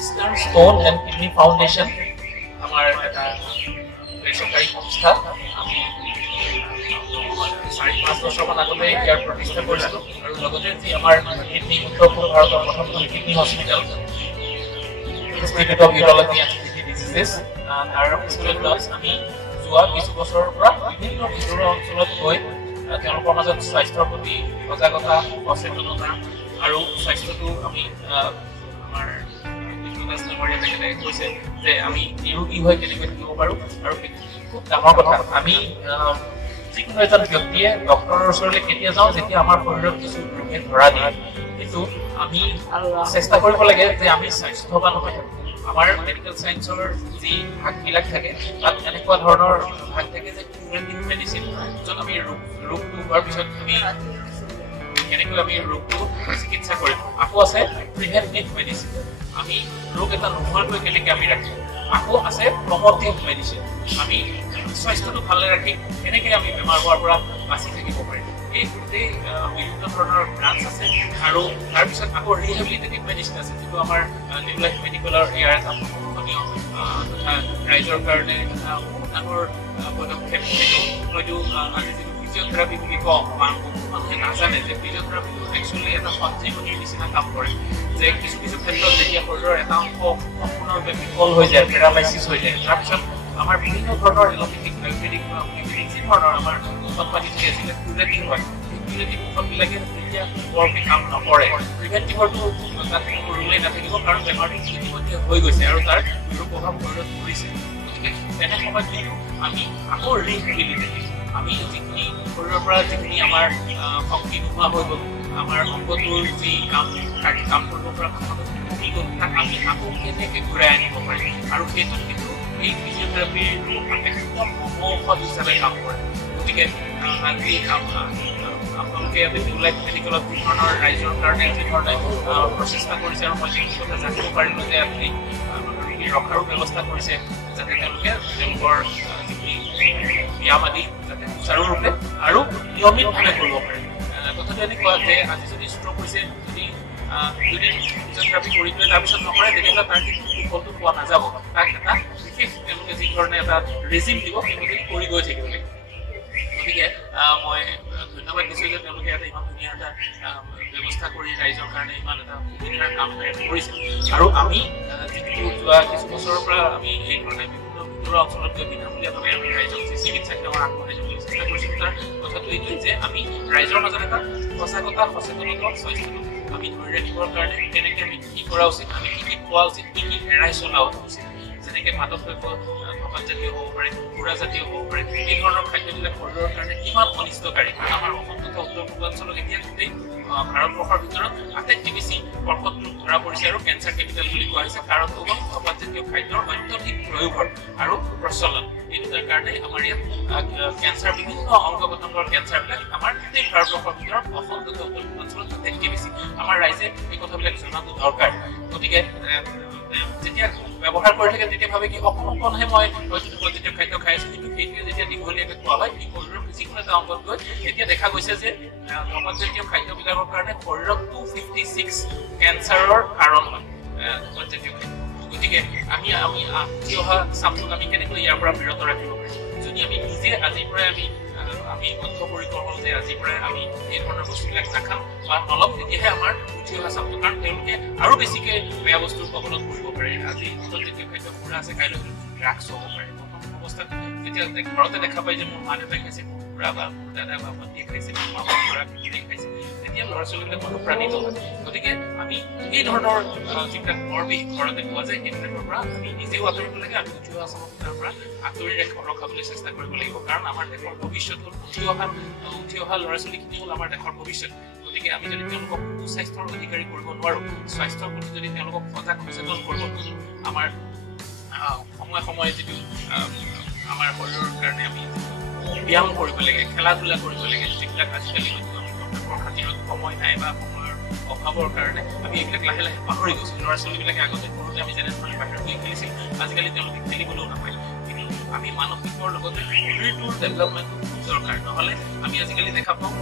Eastern stone and kidney foundation আমাৰ এটা বেচৰকাৰী সংস্থা। আমি 4-5 বছৰমান আগতে ইয়াৰ প্ৰতিষ্ঠা কৰিছিলোঁ আৰু লগতে যি আমাৰ কিডনি উত্তৰ পূব ভাৰতৰ প্ৰথমখন kidney hospital institute of urology and kidney diseases, তাৰ ষ্টুডেণ্টছ আমি যোৱা কিছু বছৰৰ পৰা বিভিন্ন ভিতৰুৱা অঞ্চলত গৈ তেওঁলোকৰ মাজত স্বাস্থ্যৰ প্ৰতি সজাগতা, সচেতনতা আৰু স্বাস্থ্যটো আমি আমাৰ তেখেতে কৈছে যে আমি নিৰোগী হৈ কেনেকৈ থাকিব পাৰোঁ। আৰু খুব ডাঙৰ কথা, আমি যিকোনো এজন ব্যক্তিয়ে ডক্টৰৰ ওচৰলৈ কেতিয়া যাওঁ যেতিয়া আমাৰ শৰীৰত কিছু ৰোগে ধৰা দিয়ে, কিন্তু আমি চেষ্টা কৰিব লাগে যে আমি স্বাস্থ্যৱান হৈ থাকোঁ। আমাৰ মেডিকেল চায়েন্সৰ যি ভাগবিলাক থাকে তাত এনেকুৱা ধৰণৰ ভাগ থাকে যে প্ৰিভেণ্টিভ মেডিচিন, য'ত আমি ৰোগটো হোৱাৰ পিছত আমি কেনেকৈ আমি ৰোগটো চিকিৎসা কৰিম। আকৌ আছে প্ৰিভেণ্টিভ মেডিচিন, আমি ৰোগ এটা নোহোৱাকৈ কেনেকৈ আমি ৰাখিম। আকৌ আছে প্ৰম'টিভ মেডিচিন, আমি স্বাস্থ্যটো ভালে ৰাখি কেনেকৈ আমি বেমাৰ হোৱাৰ পৰা বাচি থাকিব পাৰিম। এই গোটেই বিভিন্ন ধৰণৰ ব্ৰাঞ্চ আছে। আৰু তাৰপিছত আকৌ ৰিহেবিলিটেটিভ মেডিচিন আছে, যিটো আমাৰ নিউ লাইফ মেডিকেলৰ ইয়াৰ এটা প্ৰশংসনীয় তথা ৰাইজৰ কাৰণে এটা বহুত ডাঙৰ পদক্ষেপ। সেইটো হয়তো আজি যিটো ফিজিঅ'থেৰাপি বুলি কওঁ, মানুহে নাজানে যে ফিজিঅ'থেৰাপিটো একচুৱেলি এটা সঞ্জীৱনীৰ নিচিনা কাম কৰে। যে কিছু কিছু ক্ষেত্ৰত যেতিয়া শৰীৰৰ এটা অংশ সম্পূৰ্ণৰূপে বিকল হৈ যায়, পেৰালাইচিছ হৈ যায়, তাৰপিছত আমাৰ বিভিন্ন ধৰণৰ এল'পেথিক, আয়ুৰ্বেদিক বা হোমিঅ'পেথিক যি ধৰণৰ আমাৰ ঔষধ পাতি থাকে, যিবিলাক কিউৰেটিভ হয়, সেই কিউৰেটিভ ঔষধবিলাকে যেতিয়া বৰকৈ কাম নকৰে, প্ৰিভেণ্টিভৰটো তাত কোনো ৰোলেই নাথাকিব, কাৰণ বেমাৰটো ইতিমধ্যে হৈ গৈছে আৰু তাৰ প্ৰভাৱ শৰীৰত পৰিছে। গতিকে তেনে সময়ত কিন্তু আমি আকৌ ৰিহেবিলিটেটিভ, আমি যিখিনি শৰীৰৰ পৰা যিখিনি আমাৰ শক্তি নোহোৱা হৈ গ'ল, আমাৰ অংগটোৰ যি কাম কৰিব পৰা ক্ষমতা কমি গ'ল, তাক আমি আকৌ কেনেকৈ ঘূৰাই আনিব পাৰিম। আৰু সেইটোত কিন্তু এই ফিজিঅ'থেৰাপিৰ একদম ঔষধ হিচাপে কাম কৰে। গতিকে আজি আপোনালোকে নিউ লাইফ মেডিকেলত যি ধৰণৰ ৰাইজৰ কাৰণে যি ধৰণে প্ৰচেষ্টা কৰিছে, আৰু মই যিখিনি কথা জানিব পাৰিলোঁ যে আপুনি ৰোগী ৰখাৰো ব্যৱস্থা কৰিছে, যাতে তেওঁলোকে তেওঁলোকৰ যিখিনি ব্যায়াম আদি যাতে সুচাৰুৰূপে আৰু নিয়মিতভাৱে কৰিব পাৰে। কথাটো এনেকুৱা যে আজি যদি ষ্ট্ৰ'ক হৈছে, যদি ফিজিঅ'থেৰাপি কৰি পেলাই তাৰপিছত নকৰে, তেতিয়াহ'লে তাৰ কিন্তু সুফলটো পোৱা নাযাব। তাক এটা বিশেষ তেওঁলোকে যি ধৰণে এটা ৰেজিম দিব, সেইমতে কৰি গৈ থাকিব লাগিব। গতিকে মই ধন্যবাদ দিছোঁ যে তেওঁলোকে এটা ইমান ধুনীয়া এটা ব্যৱস্থা কৰি ৰাইজৰ কাৰণে ইমান এটা সুবিধাৰ কাম কৰিছে। আৰু আমি যিটো যোৱা কিছু বছৰৰ পৰা আমি এই ধৰণে বিভিন্ন ভিতৰুৱা অঞ্চলত গৈ বিনামূলীয়াভাৱে আমি ৰাইজক যি চিকিৎসা সেৱা আগবঢ়াই যাবলৈ চেষ্টা কৰিছোঁ, তাৰ কথাটো এইটোৱেই যে আমি ৰাইজৰ মাজত এটা সজাগতা, সচেতনতা, স্বাস্থ্যটো আমি ধৰি ৰাখিবৰ কাৰণে কেনেকৈ আমি কি কৰা উচিত, আমি কি কি খোৱা উচিত, কি কি এৰাই চলা উচিত। যেনেকৈ মাদক দ্ৰব্য ধপাতজাতীয় হ'ব পাৰে, সুৰাজাতীয় হ'ব পাৰে, এই ধৰণৰ খাদ্যবিলাক শৰীৰৰ কাৰণে কিমান অনিষ্টকাৰী। আমাৰ অসম তথা উত্তৰ পূৰ্বাঞ্চলত এতিয়া গোটেই ভাৰতবৰ্ষৰ ভিতৰত আটাইতকৈ বেছি কৰ্কট ৰোগ ধৰা পৰিছে আৰু কেঞ্চাৰ কেপিটেল বুলি কোৱা হৈছে। কাৰণটো হ'ল ধপাতজাতীয় খাদ্যৰ অত্যধিক প্ৰয়োভৰ আৰু প্ৰচলন। এই দুটাৰ কাৰণে আমাৰ ইয়াত কেঞ্চাৰ, বিভিন্ন অংগ পতংগৰ কেঞ্চাৰবিলাক আমাৰ গোটেই ভাৰতবৰ্ষৰ ভিতৰত অসম তথা উত্তৰ পূৰ্বাঞ্চলত আটাইতকৈ বেছি। আমাৰ ৰাইজে এই কথাবিলাক জনাটো দৰকাৰ। গতিকে যেতিয়া ব্যৱহাৰ কৰি থাকে তেতিয়া ভাবে কি অকণহে মই হয়তো ধপাতজাতীয় খাদ্য খাই আছোঁ, কিন্তু সেইটোৱে যেতিয়া দীঘলীয়াকৈ খোৱা হয়, এই শৰীৰৰ যিকোনো এটা অংগত গৈ এতিয়া দেখা গৈছে যে ধপাতজাতীয় খাদ্যবিলাকৰ কাৰণে শৰীৰত 256 কেঞ্চাৰৰ কাৰণ হয় ধপাতজাতীয় খাদ্য। গতিকে আমি উঠি অহা চামটোক আমি কেনেকৈ ইয়াৰ পৰা বিৰত ৰাখিব পাৰিম। যদি আমি নিজে আজিৰ পৰাই আমি বদ্ধপৰিকৰ হওঁ যে আজিৰ পৰাই আমি এই ধৰণৰ বস্তুবিলাক নাখাম বা নল'ম, তেতিয়াহে আমাৰ উঠি অহা চামটো, কাৰণ তেওঁলোকে আৰু বেছিকৈ বেয়া বস্তুৰ কবলত পৰিব পাৰে। আজি ধপাতজাতীয় খাদ্য পুৰা আছে, কাইলৈ ড্ৰাগছ হ'ব পাৰে। প্ৰথম অৱস্থাত যেতিয়া ঘৰতে দেখা পায় যে মোৰ মা দেউতাই খাইছে, মোৰ খুৰা বা মোৰ দাদা বা ভণ্টিয়ে খাইছে, মোৰ মা বা খুৰা খাইছে, তেতিয়া ল'ৰা ছোৱালীবিলাক অনুপ্ৰাণিত হয়। গতিকে আমি এই ধৰণৰ যিবিলাক বৰবিষ ঘৰতে পোৱা যায়, সেইবিলাকৰ পৰা আমি নিজেও আঁতৰিব লাগে, আমি উঠি অহা চামতাৰ পৰা আঁতৰি ৰখাবলৈ চেষ্টা কৰিব লাগিব। কাৰণ আমাৰ দেশৰ ভৱিষ্যত হ'ল উঠি অহা ল'ৰা ছোৱালীখিনি হ'ল আমাৰ দেশৰ ভৱিষ্যত। গতিকে আমি যদি তেওঁলোকক সুস্বাস্থ্যৰ অধিকাৰী কৰিব নোৱাৰোঁ, স্বাস্থ্যৰ প্ৰতি যদি তেওঁলোকক সজাগ সচেতন কৰিব নোৱাৰোঁ, আমাৰ সময়ে সময়ে যিটো আমাৰ শৰীৰৰ কাৰণে আমি ব্যায়াম কৰিব লাগে, খেলা ধূলা কৰিব লাগে, যিবিলাক আজিকালি খাতিৰত সময় নাই বা সময়ৰ অভাৱৰ কাৰণে আমি এইবিলাক লাহে লাহে পাহৰি গৈছোঁ। ল'ৰা ছোৱালীবিলাকে আগতে সৰুতে আমি যেনেধৰণে বাহিৰত গৈ খেলিছিল, আজিকালি তেওঁলোকে খেলিবলৈও নাপায়। কিন্তু আমি মানসিকৰ লগতে শৰীৰটোৰ ডেভেলপমেণ্টটো খুব দৰকাৰ, নহ'লে আমি আজিকালি দেখা পাওঁ